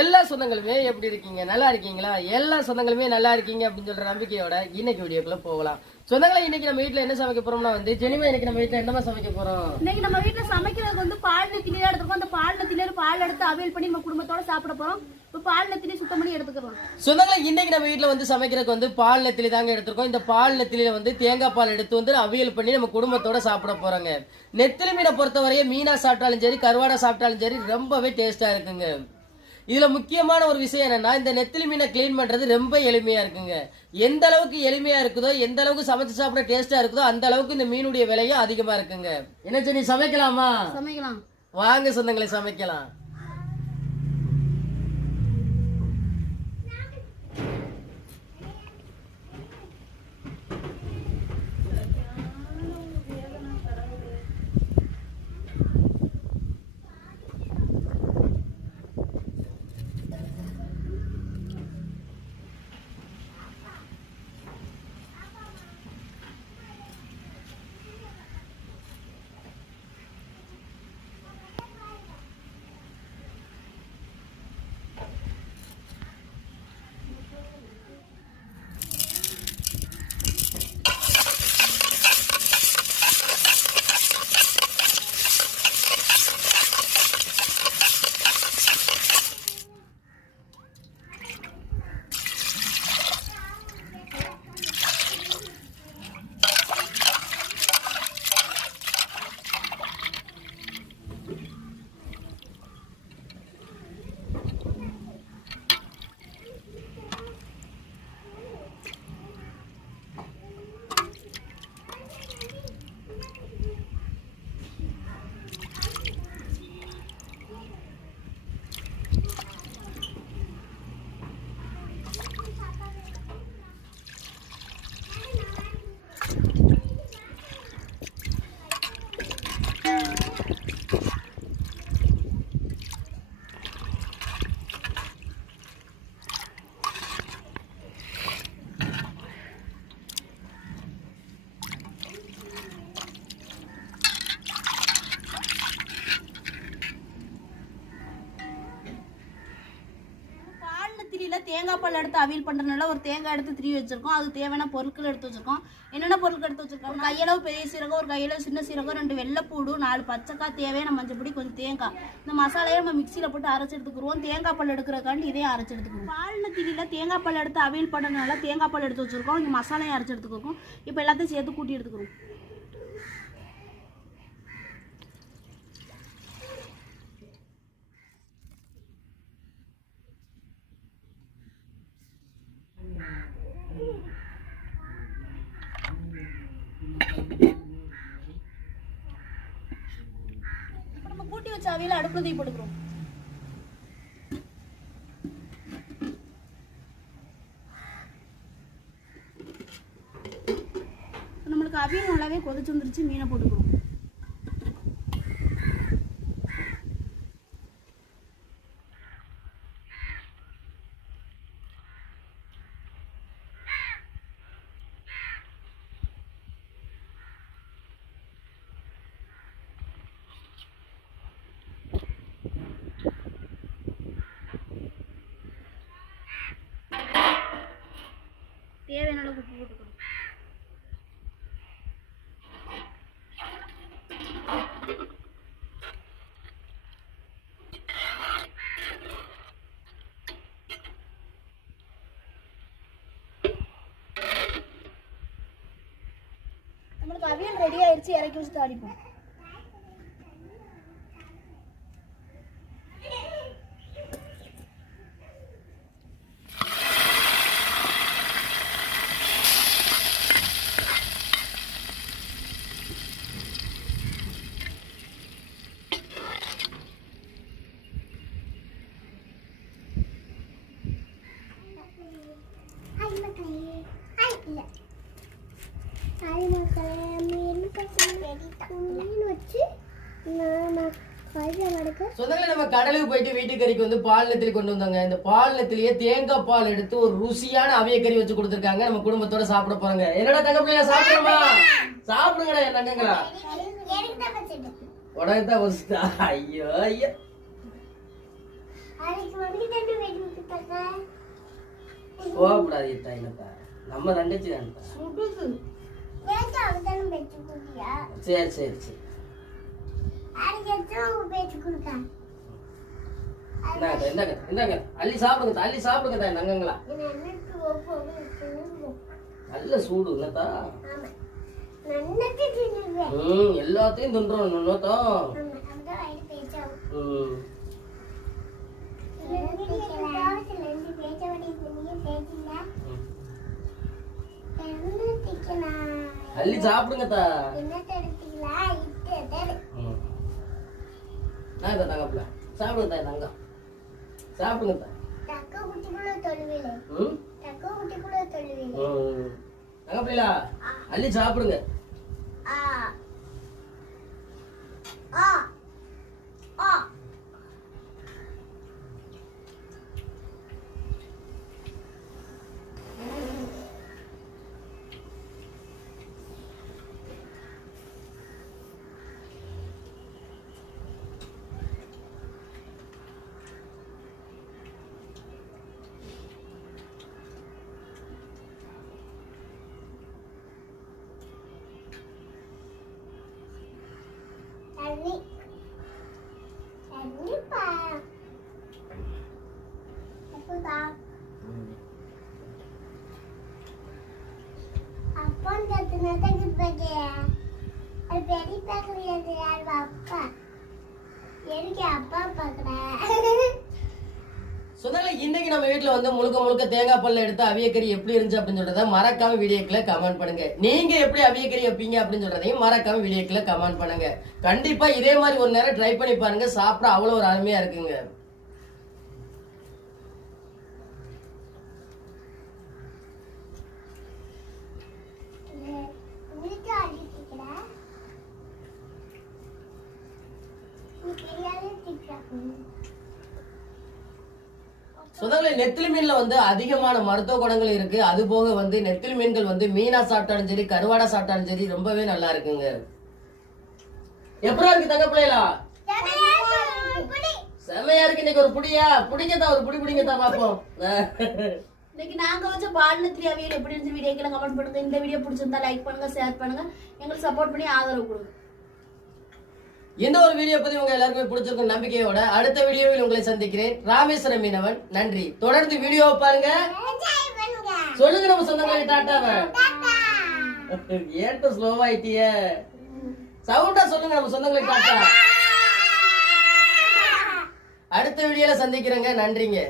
எல்லா சொந்தங்களுமே எப்படி இருக்கீங்க? நல்லா இருக்கீங்களா? எல்லா சொந்தங்களுமே நல்லா இருக்கீங்க அப்படின்னு சொல்ற நம்பிக்கையோட இன்னைக்கு வீடியோக்குள்ள போகலாம். சொந்தங்களை இன்னைக்கு நம்ம வீட்ல என்ன சமைக்க போறோம்னா வந்து ஜெனிமா இன்னைக்கு நம்ம வீட்ல என்னமா சமைக்க போறோம்? இன்னைக்கு நம்ம வீட்ல சமைக்கிறதுக்கு வந்து பால் நெத்திலியா எடுத்துருக்கோம். அந்த பால் நெத்திலியா பால் எடுத்து அவியல் பண்ணி நம்ம குடும்பத்தோட சாப்பிட போறோம். இப்ப பால் நெத்திலி சுத்தம் பண்ணி எடுத்துக்கிறோம் சொந்தங்களை இன்னைக்கு நம்ம வீட்ல வந்து சமைக்கிறதுக்கு வந்து பால் நெத்திலி தாங்க எடுத்திருக்கோம். இந்த பால் நெத்திலியில வந்து தேங்காய் பால் எடுத்து வந்து அவியல் பண்ணி நம்ம குடும்பத்தோட சாப்பிட போறோங்க. நெத்திலி மீனை பொறுத்தவரையே மீனா சாப்பிட்டாலும் சரி கருவாடை சாப்பிட்டாலும் சரி ரொம்பவே டேஸ்டா இருக்குங்க. இதுல முக்கியமான ஒரு விஷயம் என்னன்னா இந்த நெத்திலி மீனை க்ளீன் பண்றது ரொம்ப எளிமையா இருக்குங்க. எந்த அளவுக்கு எளிமையா இருக்குதோ எந்த அளவுக்கு சமைச்சு சாப்பிட டேஸ்டா இருக்குதோ அந்த அளவுக்கு இந்த மீனுடைய விலையும் அதிகமா இருக்குங்க. என்ன சரி சமைக்கலாமா? சமைக்கலாம். வாங்க சொந்தங்களை சமைக்கலாம். பால் தேங்காய் பால் எடுத்து அவியல் பண்ணுறதுனால ஒரு தேங்காய் எடுத்து திரி வச்சுருக்கோம். அது தேவையான பொருட்கள் எடுத்து வச்சுருக்கோம். என்னென்ன பொருட்கள் எடுத்து வச்சுருக்கோம் கையளவு பெரிய சீரகம் ஒரு கையளவு சின்ன சீரகம் ரெண்டு வெள்ளைப்பூடு நாலு பச்சைக்காய் தேவையான மஞ்சப்பொடி கொஞ்சம் தேங்காய். இந்த மசாலையை நம்ம மிக்சியில் போட்டு அரைச்சி எடுத்துக்குருவோம். தேங்காய் பால் எடுக்கிறக்காண்டி இதையும் அரைச்சி எடுத்துக்கிறோம் பால் திரியில் தேங்காய் பால் எடுத்து அவியல் பண்ணுறதுனால தேங்காய் பால் எடுத்து வச்சுருக்கோம். இந்த மசாலையை அரைச்சி எடுத்துக்கிறோம் இப்போ எல்லாத்தையும் சேர்த்து கூட்டி எடுத்துக்கிறோம் இப்போ நம்ம கூட்டி வச்ச அவியல அடுப்புல போட்டுக்கிறோம் நம்மளுக்கு அவியல் நல்லாவே கொதிச்சு வந்துருச்சு மீனை போட்டுக்கிறோம் தேவையான அளவுக்கு உப்பு போட்டுக்கணும். நம்மளுக்கு அவியல் ரெடி ஆயிடுச்சு இறக்கி வச்சு தாளிப்போம். Hai மீன் வச்சு நான் சொந்தங்களை நம்ம கடலுக்கு போயிட்டு வீட்டுக்கறிக்கு வந்து பாலினத்தில் கொண்டு வந்தாங்க. இந்த பாலினத்திலேயே தேங்காய் பால் எடுத்து ஒரு ருசியான அவியக்கறி வச்சு கொடுத்துருக்காங்க. நம்ம குடும்பத்தோட சாப்பிட போறாங்க. என்னடா தங்க பிள்ளையா சாப்பிடுமா சாப்பிடுங்கடா என் தங்கங்களா. உடனே தான் ஐயோ ஐயோ. அதுக்கு வந்து நம்ம தங்கச்சி தான்டா சரி சரி சரி. இந்தாங்க இந்தாங்க அள்ளி சாப்பிடுங்க அள்ளி சாப்பிடுங்க தாய் நங்கங்களா நல்ல சூடு தின்னுவேன் ம் எல்லாத்தையும் வயிறு பேச்சாகும் ம். அள்ளி சாப்பிடுங்க தா நான் இதை தங்கப்பில்ல சாப்பிடுங்க தாய் தங்கம் சாப்பிடுங்க தா தங்கப்பிள்ளா அள்ளி சாப்பிடுங்க. தண்ணி. தண்ணி பா. அப்பதா அப்பா கத்துனா தங்கிட்டு அது பெரிய பார்க்கலையாது யார் அப்பா? எனக்கு அப்பா பார்க்குறேன் சொந்தங்களே இன்னைக்கு நம்ம வீட்டில் வந்து முழுக்க முழுக்க தேங்காய் பல்ல எடுத்து அவியக்கறி எப்படி இருந்துச்சு அப்படின்னு சொல்கிறத மறக்காம வீடியோக்கில் கமெண்ட் பண்ணுங்க நீங்க எப்படி அவியக்கறி வைப்பீங்க அப்படின்னு சொல்றதையும் மறக்காம வீடியோக்கில் கமெண்ட் பண்ணுங்க கண்டிப்பா இதே மாதிரி ஒரு நேரம் ட்ரை பண்ணி பாருங்க சாப்பிட அவ்வளோ ஒரு அருமையா இருக்குங்க வீட்டு அடிக்கிறா முதல்ல நெத்திலி மீன்ல வந்து அதிகமான மருத்துவ குணங்கள் இருக்கு. அது போக வந்து நெத்திலி மீன்கள் வந்து மீனா சாப்பிட்டாலும் சரி கருவாடா சாப்பிட்டாலும் சரி ரொம்பவே நல்லா இருக்குங்க. எப்படா இருக்கு தங்க பிள்ளைகளா செம்மையா இருக்கு இன்னைக்கு ஒரு புடியா? புடிங்கத்தான் ஒரு புடி புடிங்கத்தான் பாப்போம். இன்னைக்கு நாங்க வச்ச பாலினத்திரி அவியல் எப்படி இருந்துச்சு? வீடியோக்கெல்லாம் கமெண்ட் பண்ணுங்க. இந்த வீடியோ பிடிச்சிருந்தா லைக் பண்ணுங்க ஷேர் பண்ணுங்க. எங்களுக்கு சப்போர்ட் பண்ணி ஆதரவு கொடுங்க. இந்த ஒரு வீடியோ பத்தி உங்க எல்லாருக்குமே பிடிச்சிருக்கும் நம்பிக்கையோட அடுத்த வீடியோவில் உங்களை சந்திக்கிறேன். ராமேஸ்வரம் மீனவன். நன்றி. தொடர்ந்து வீடியோ பாருங்க. சொல்லுங்க நம்ம சொந்தங்களை டாட்டாவை. ஏன் ஸ்லோவா ஸ்லோவாயிட்டிய சவுண்டா சொல்லுங்க நம்ம சொந்தங்களை டாட்டா. அடுத்த வீடியோல சந்திக்கிறேங்க. நன்றிங்க.